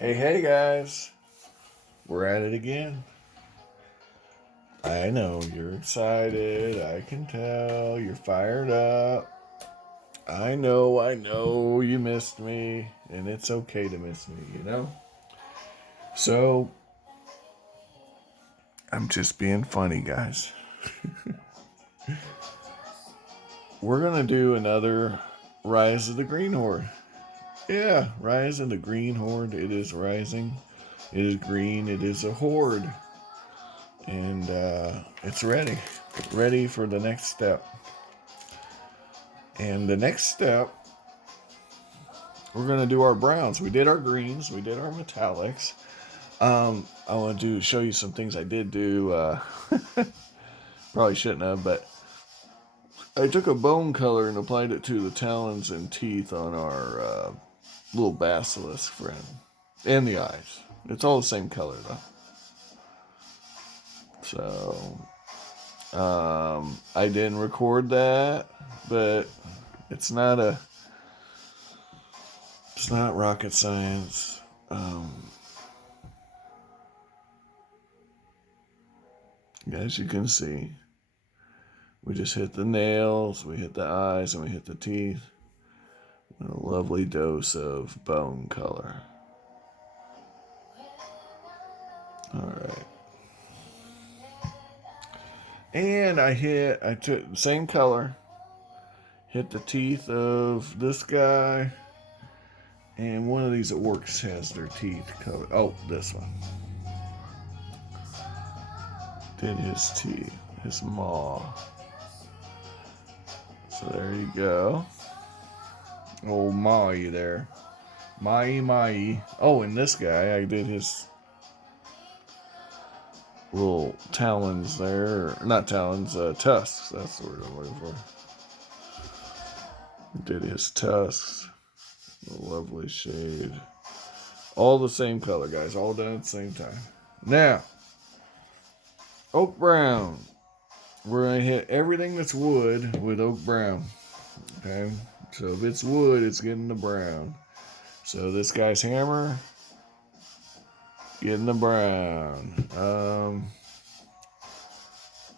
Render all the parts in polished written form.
Hey guys, we're at it again. I know you're excited. I can tell you're fired up. I know you missed me, and it's okay to miss me. So, I'm just being funny, guys. We're gonna do another Rise of the Green Horde. Yeah, Rise of the Green Horde. It is rising. It is green. It is a horde. And it's ready. Ready for the next step. And the next step, we're going to do our browns. We did our greens. We did our metallics. I want to show you some things I did do. Probably shouldn't have, but I took a bone color and applied it to the talons and teeth on our little basilisk friend. And the eyes. It's all the same color, though. So, I didn't record that, but it's not rocket science. As you can see, we just hit the nails, we hit the eyes, and we hit the teeth. And a lovely dose of bone color. Alright. And I took the same color, hit the teeth of this guy, and one of these at works has their teeth covered. Oh, this one. Did his teeth, his maw. So there you go. Oh, Mai there. Mai. Oh, and this guy, I did his little talons there. Not talons, tusks. That's the word I'm looking for. Did his tusks. A lovely shade. All the same color, guys. All done at the same time. Now, oak brown. We're going to hit everything that's wood with oak brown. Okay? So if it's wood, it's getting the brown. So this guy's hammer, getting the brown.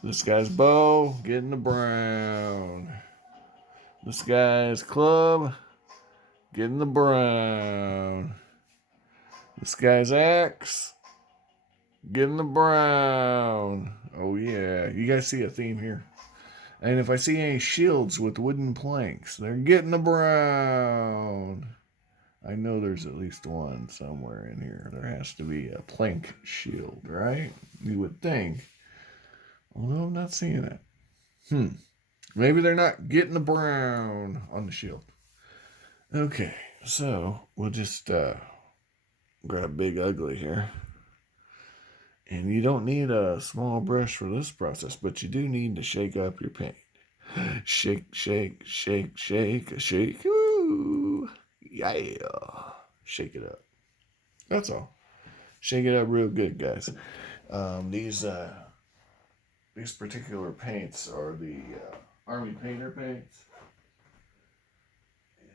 This guy's bow, getting the brown. This guy's club, getting the brown. This guy's axe, getting the brown. Oh yeah, you guys see a theme here. And if I see any shields with wooden planks, they're getting the brown. I know there's at least one somewhere in here. There has to be a plank shield, right? You would think. Although I'm not seeing it. Maybe they're not getting the brown on the shield. Okay, so we'll just grab Big Ugly here. And you don't need a small brush for this process, but you do need to shake up your paint. Shake. Ooh, yeah. Shake it up. That's all. Shake it up real good, guys. These particular paints are the Army Painter paints. And,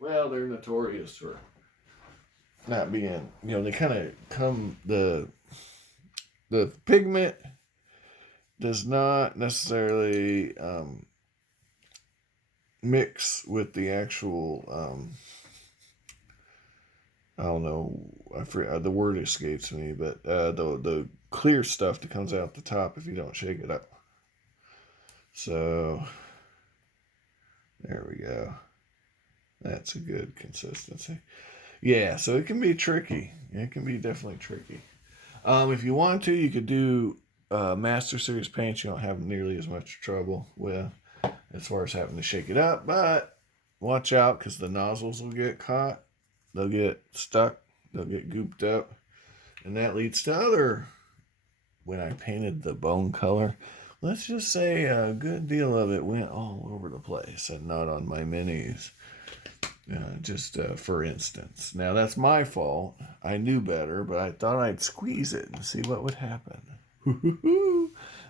well, they're notorious for not being, they kind of come, the pigment does not necessarily mix with the actual, I don't know, I forget, the word escapes me, but the clear stuff that comes out the top if you don't shake it up. So, there we go. That's a good consistency. Yeah, so it can be tricky. It can be definitely tricky. If you want to, you could do Master Series paints. You don't have nearly as much trouble with as far as having to shake it up. But watch out because the nozzles will get caught. They'll get stuck. They'll get gooped up. And that leads to other... When I painted the bone color, let's just say a good deal of it went all over the place and not on my minis. Just for instance. Now, that's my fault. I knew better, but I thought I'd squeeze it and see what would happen.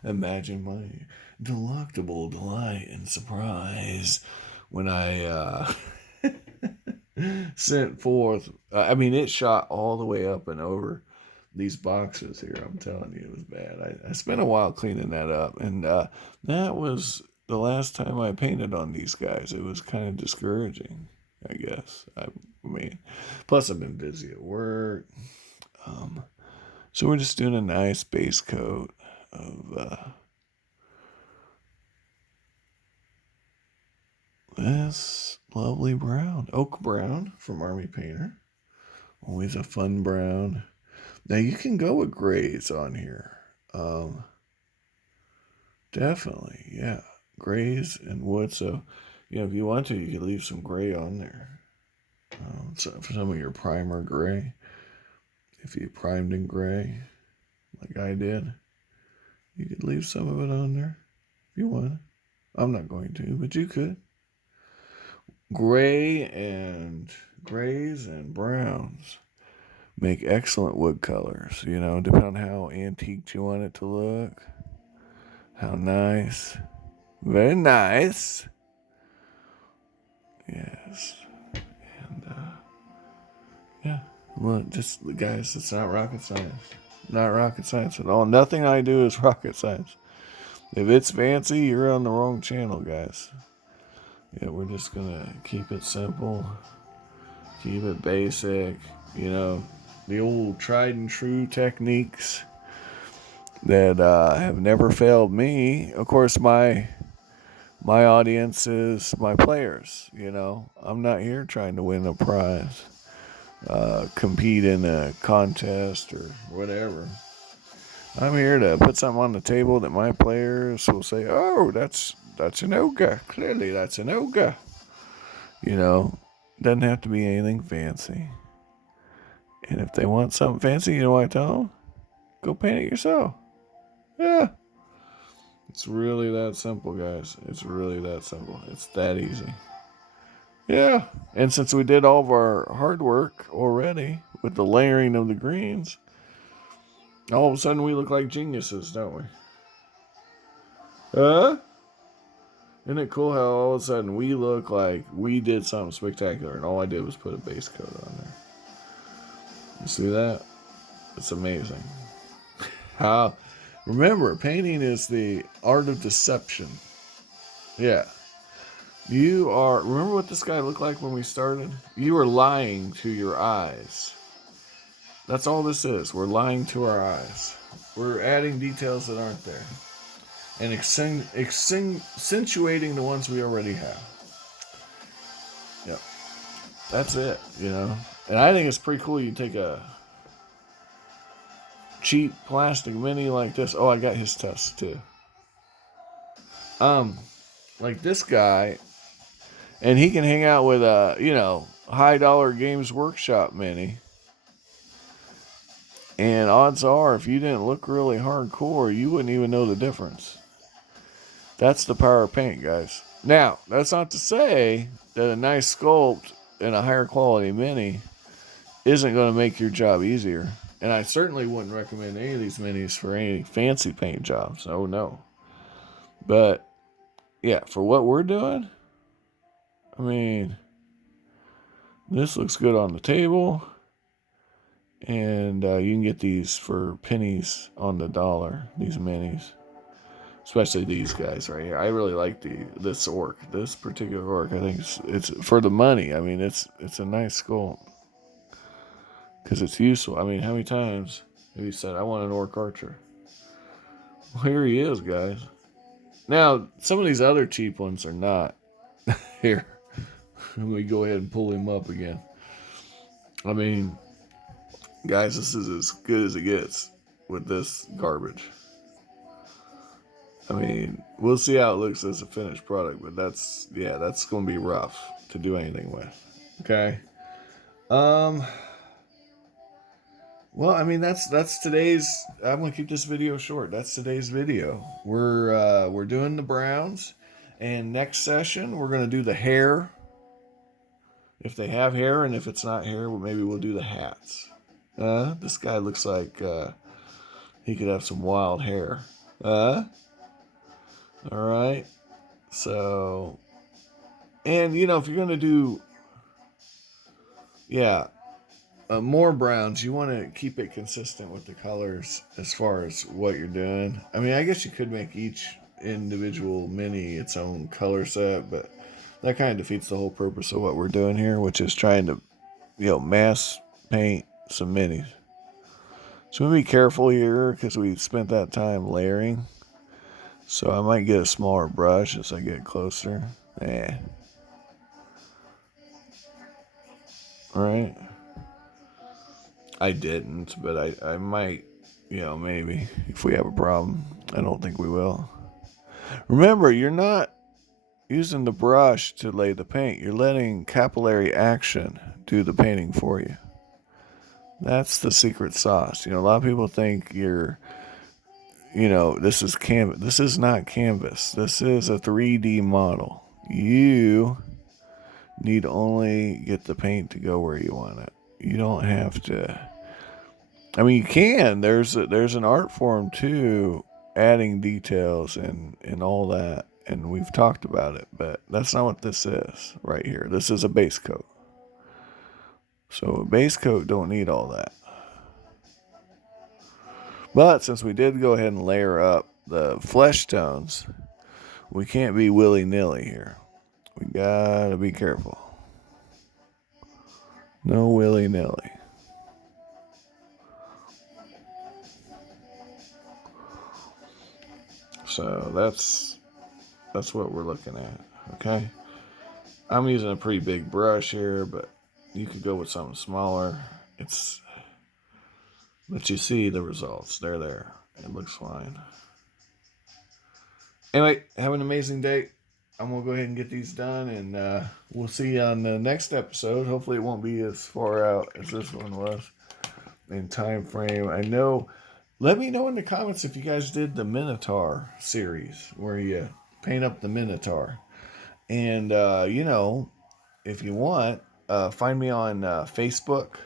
Imagine my delectable delight and surprise when I sent forth. I mean, it shot all the way up and over these boxes here. I'm telling you, it was bad. I spent a while cleaning that up, and that was the last time I painted on these guys. It was kind of discouraging, I guess. I mean, plus I've been busy at work. So we're just doing a nice base coat of this lovely brown, oak brown from Army Painter. Always a fun brown. Now you can go with grays on here. Definitely, yeah. Grays and wood. So, if you want to, you can leave some gray on there. So for some of your primer gray, if you primed in gray, like I did, you could leave some of it on there if you want. I'm not going to, but you could. Grays and browns make excellent wood colors, depending on how antique you want it to look. How nice. Very nice. Yes. And, yeah. Look, just, guys, it's not rocket science. Not rocket science at all. Nothing I do is rocket science. If it's fancy, you're on the wrong channel, guys. Yeah, we're just going to keep it simple. Keep it basic. The old tried and true techniques that have never failed me. Of course, my audience is my players. I'm not here trying to win a prize, compete in a contest or whatever. I'm here to put something on the table that my players will say, "Oh, that's an ogre. Clearly, that's an ogre." Doesn't have to be anything fancy. And if they want something fancy, you know what I tell them? Go paint it yourself. Yeah. It's really that simple, guys. It's really that simple. It's that easy. Yeah. And since we did all of our hard work already with the layering of the greens, all of a sudden we look like geniuses, don't we? Isn't it cool how all of a sudden we look like we did something spectacular and all I did was put a base coat on there? You see that? It's amazing. Remember, painting is the art of deception. Yeah. Remember what this guy looked like when we started? You were lying to your eyes. That's all this is. We're lying to our eyes. We're adding details that aren't there. And accentuating the ones we already have. Yep. That's it, And I think it's pretty cool. You take a cheap plastic mini like this. Oh, I got his test too. Like this guy, and he can hang out with a, high dollar Games Workshop mini. And odds are, if you didn't look really hardcore, you wouldn't even know the difference. That's the power of paint, guys. Now, that's not to say that a nice sculpt and a higher quality mini isn't going to make your job easier. And I certainly wouldn't recommend any of these minis for any fancy paint jobs. Oh, no. But, yeah, for what we're doing, I mean, this looks good on the table. And you can get these for pennies on the dollar, these minis. Especially these guys right here. I really like this orc. This particular orc, I think it's for the money. I mean, it's a nice sculpt. Because it's useful. I mean, how many times have you said, I want an orc archer? Well, here he is, guys. Now, some of these other cheap ones are not. Here. Let me go ahead and pull him up again. I mean, guys, this is as good as it gets with this garbage. I mean, we'll see how it looks as a finished product, but that's going to be rough to do anything with. Okay. Well, I mean, that's today's. I'm gonna keep this video short. That's today's video. We're doing the browns, and next session we're gonna do the hair. If they have hair, and if it's not hair, maybe we'll do the hats. This guy looks like he could have some wild hair. All right. So, and if you're gonna do Yeah, more browns. You want to keep it consistent with the colors as far as what you're doing. I mean, I guess you could make each individual mini its own color set, but that kind of defeats the whole purpose of what we're doing here, which is trying to, mass paint some minis. So we be careful here because we spent that time layering. So I might get a smaller brush as I get closer. Right? I didn't, but I might, maybe if we have a problem. I don't think we will. Remember, you're not using the brush to lay the paint. You're letting capillary action do the painting for you. That's the secret sauce. A lot of people think this is canvas. This is not canvas. This is a 3D model. You need only get the paint to go where you want it. You don't have to. I mean, you can. There's an art form too, adding details and all that. And we've talked about it, but that's not what this is right here. This is a base coat. So a base coat don't need all that. But since we did go ahead and layer up the flesh tones, we can't be willy-nilly here. We gotta be careful. No willy-nilly. So that's what we're looking at, okay? I'm using a pretty big brush here, but you could go with something smaller. But you see the results. They're there. It looks fine. Anyway, have an amazing day. I'm going to go ahead and get these done, and we'll see you on the next episode. Hopefully it won't be as far out as this one was in time frame. I know. Let me know in the comments if you guys did the Minotaur series where you paint up the Minotaur. And, if you want, find me on Facebook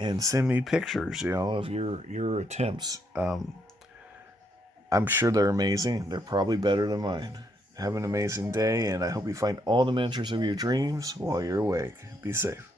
and send me pictures, of your attempts. I'm sure they're amazing. They're probably better than mine. Have an amazing day, and I hope you find all the miniatures of your dreams while you're awake. Be safe.